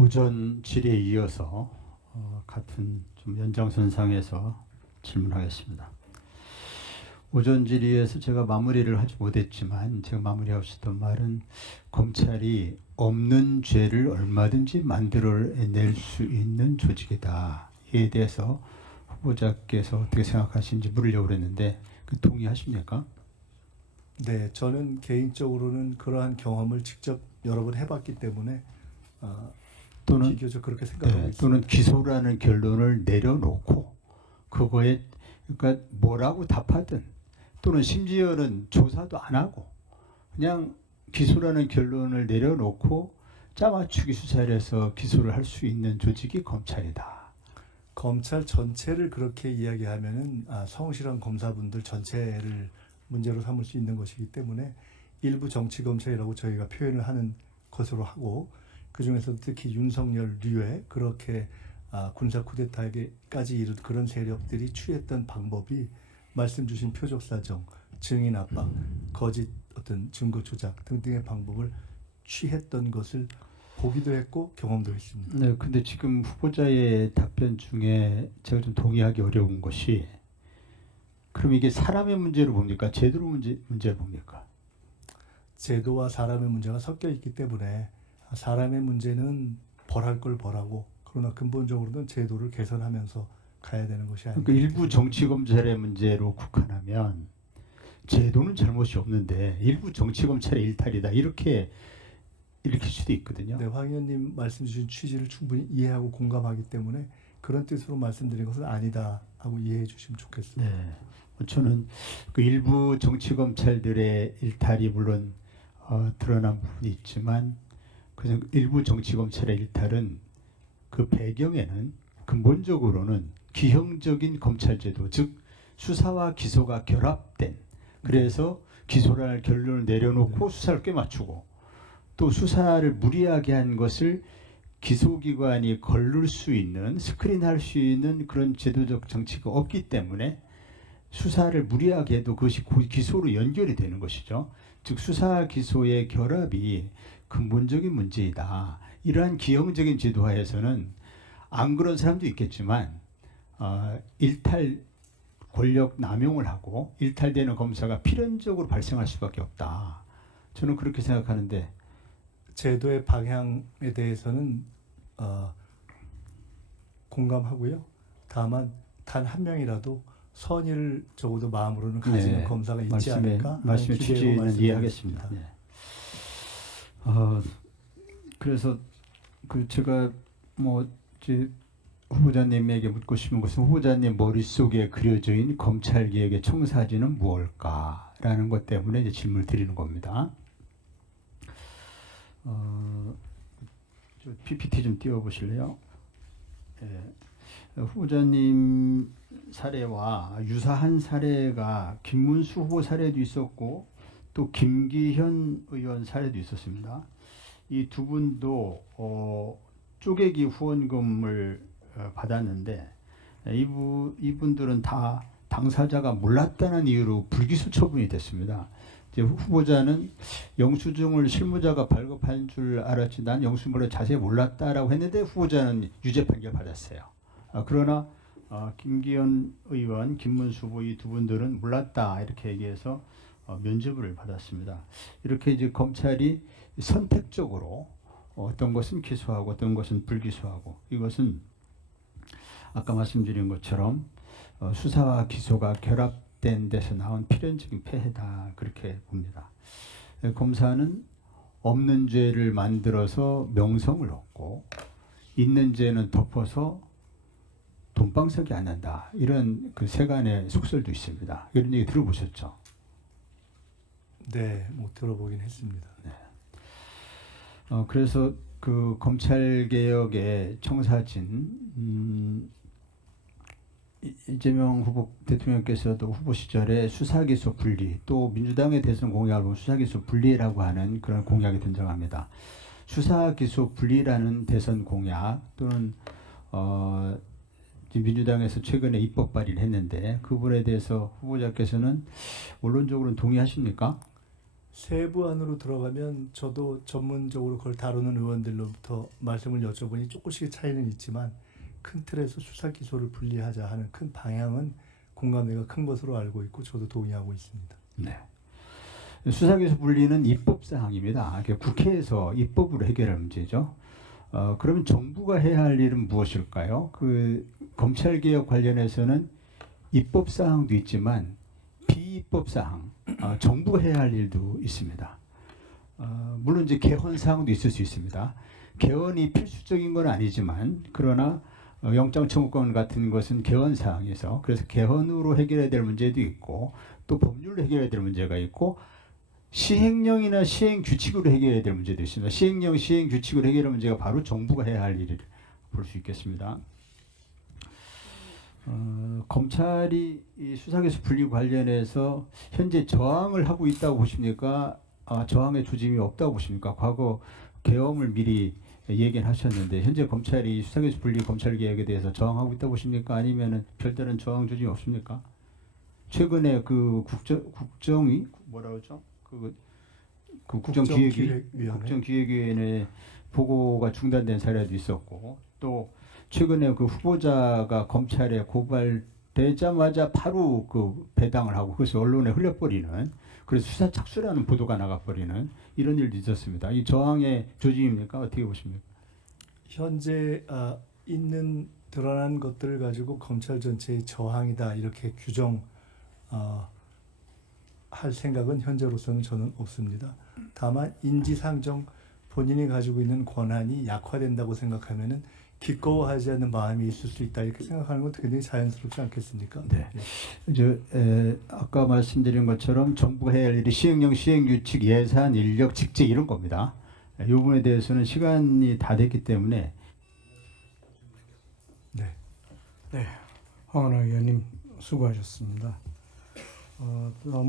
오전 질의에 이어서 같은 좀 연장선상에서 질문하겠습니다. 오전 질의에서 제가 마무리를 하지 못했지만 제가 마무리하고 싶던 말은 검찰이 없는 죄를 얼마든지 만들어낼 수 있는 조직이다. 이에 대해서 후보자께서 어떻게 생각하시는지 물으려고 그랬는데 동의하십니까? 네, 저는 개인적으로는 그러한 경험을 직접 여러 번 해봤기 때문에 또는 비교적 그렇게 생각하고 있습니다. 또는 기소라는 결론을 내려놓고 그거에 그러니까 뭐라고 답하든 또는 심지어는 조사도 안 하고 그냥 기소라는 결론을 내려놓고 짜맞추기 수사를 해서 기소를 할 수 있는 조직이 검찰이다. 검찰 전체를 그렇게 이야기하면은 성실한 검사분들 전체를 문제로 삼을 수 있는 것이기 때문에 일부 정치 검찰이라고 저희가 표현을 하는 것으로 하고, 그 중에서도 특히 윤석열류의 그렇게 군사 쿠데타에까지 이른 그런 세력들이 취했던 방법이 말씀 주신 표적 사정, 증인 압박, 거짓 어떤 증거 조작 등등의 방법을 취했던 것을 보기도 했고 경험도 했습니다. 네, 근데 지금 후보자의 답변 중에 제가 좀 동의하기 어려운 것이, 그럼 이게 사람의 문제로 봅니까? 제도로 문제로 봅니까? 제도와 사람의 문제가 섞여 있기 때문에 사람의 문제는 벌할 걸 벌하고, 그러나 근본적으로는 제도를 개선하면서 가야 되는 것이 아닌가. 그러니까 일부 정치 검찰의 문제로 국한하면 제도는 잘못이 없는데 일부 정치 검찰의 일탈이다, 이렇게 일으킬 수도 있거든요. 네, 황 의원님 말씀 주신 취지를 충분히 이해하고 공감하기 때문에 그런 뜻으로 말씀드린 것은 아니다 하고 이해해 주시면 좋겠습니다. 네, 저는 그 일부 정치 검찰들의 일탈이 물론 드러난 부분이 있지만 그 일부 정치 검찰의 일탈은 그 배경에는 근본적으로는 기형적인 검찰제도, 즉 수사와 기소가 결합된, 그래서 기소라는 결론을 내려놓고 수사를 꿰맞추고 또 수사를 무리하게 한 것을 기소기관이 걸를 수 있는, 스크린할 수 있는 그런 제도적 정치가 없기 때문에 수사를 무리하게 해도 그것이 기소로 연결이 되는 것이죠. 즉 수사 기소의 결합이 근본적인 문제이다. 이러한 기형적인 제도화에서는 안 그런 사람도 있겠지만 일탈, 권력 남용을 하고 일탈되는 검사가 필연적으로 발생할 수밖에 없다. 저는 그렇게 생각하는데, 제도의 방향에 대해서는 공감하고요. 다만 단 한 명이라도 선의를 적어도 마음으로는 가지는 검사가 있지 않을까? 말씀의 취지는 이해하겠습니다. 네. 그래서 제가 이제 후보자님에게 묻고 싶은 것은, 후보자님 머릿속에 그려져 있는 검찰개혁의 청사진은 무엇일까라는 것 때문에 이제 질문을 드리는 겁니다. PPT 좀 띄워보실래요? 예. 후보자님 사례와 유사한 사례가 김문수 후보 사례도 있었고 또 김기현 의원 사례도 있었습니다. 이 두 분도 쪼개기 후원금을 받았는데 이분들은 다 당사자가 몰랐다는 이유로 불기소 처분이 됐습니다. 이제 후보자는 영수증을 실무자가 발급한 줄 알았지 난 영수증을 자세히 몰랐다라고 했는데 후보자는 유죄 판결 받았어요. 그러나 김기현 의원, 김문수 후보 이 두 분들은 몰랐다 이렇게 얘기해서 면죄부를 받았습니다. 이렇게 이제 검찰이 선택적으로 어떤 것은 기소하고 어떤 것은 불기소하고, 이것은 아까 말씀드린 것처럼 수사와 기소가 결합된 데서 나온 필연적인 폐해다, 그렇게 봅니다. 검사는 없는 죄를 만들어서 명성을 얻고 있는 죄는 덮어서 돈방석이 안 난다, 이런 그 세간의 속설도 있습니다. 이런 얘기 들어보셨죠? 네, 들어보긴 했습니다. 네. 그래서 그 검찰개혁의 청사진, 이재명 후보 대통령께서도 후보 시절에 수사기소 분리, 또 민주당의 대선 공약을 보면 수사기소 분리라고 하는 그런 공약이 등장합니다. 수사기소 분리라는 대선 공약 또는 민주당에서 최근에 입법 발의를 했는데 그 부분에 대해서 후보자께서는 원론적으로는 동의하십니까? 세부 안으로 들어가면 저도 전문적으로 그걸 다루는 의원들로부터 말씀을 여쭤보니 조금씩 차이는 있지만 큰 틀에서 수사 기소를 분리하자 하는 큰 방향은 공감대가 큰 것으로 알고 있고 저도 동의하고 있습니다. 네. 수사기소 분리는 입법 사항입니다. 국회에서 입법으로 해결할 문제죠. 그러면 정부가 해야 할 일은 무엇일까요? 그 검찰 개혁 관련해서는 입법 사항도 있지만 비입법 사항, 정부가 해야 할 일도 있습니다. 물론 이제 개헌 사항도 있을 수 있습니다. 개헌이 필수적인 건 아니지만 그러나 영장 청구권 같은 것은 개헌 사항에서 그래서 개헌으로 해결해야 될 문제도 있고 또 법률로 해결해야 될 문제가 있고 시행령이나 시행 규칙으로 해결해야 될 문제도 있습니다. 시행령, 시행 규칙으로 해결할 문제가 바로 정부가 해야 할 일을 볼 수 있겠습니다. 검찰이 이 수사기소 분리 관련해서 현재 저항을 하고 있다고 보십니까? 저항의 조짐이 없다고 보십니까? 과거 계엄을 미리 얘기는 하셨는데 현재 검찰이 수사기소 분리 검찰 개혁에 대해서 저항하고 있다고 보십니까? 아니면은 별다른 저항 조짐이 없습니까? 최근에 그 국정이 뭐라 그러죠? 그 국정기획위원회 보고가 중단된 사례도 있었고 또 최근에 그 후보자가 검찰에 고발되자마자 바로 그 배당을 하고 그래서 언론에 흘려버리는 그래서 수사 착수라는 보도가 나가버리는 이런 일도 있었습니다. 이 저항의 조짐입니까? 어떻게 보십니까? 현재 있는 드러난 것들을 가지고 검찰 전체의 저항이다 이렇게 규정 할 생각은 현재로서는 저는 없습니다. 다만 인지상정 본인이 가지고 있는 권한이 약화된다고 생각하면은 기꺼워하지 않는 마음이 있을 수 있다 이렇게 생각하는 것도 굉장히 자연스럽지 않겠습니까? 네. 아까 말씀드린 것처럼 정부가 해야 할 일이 시행령, 시행규칙, 예산, 인력, 직책 이런 겁니다. 이 부분에 대해서는 시간이 다 됐기 때문에 네, 황원하 의원님 수고하셨습니다. 너무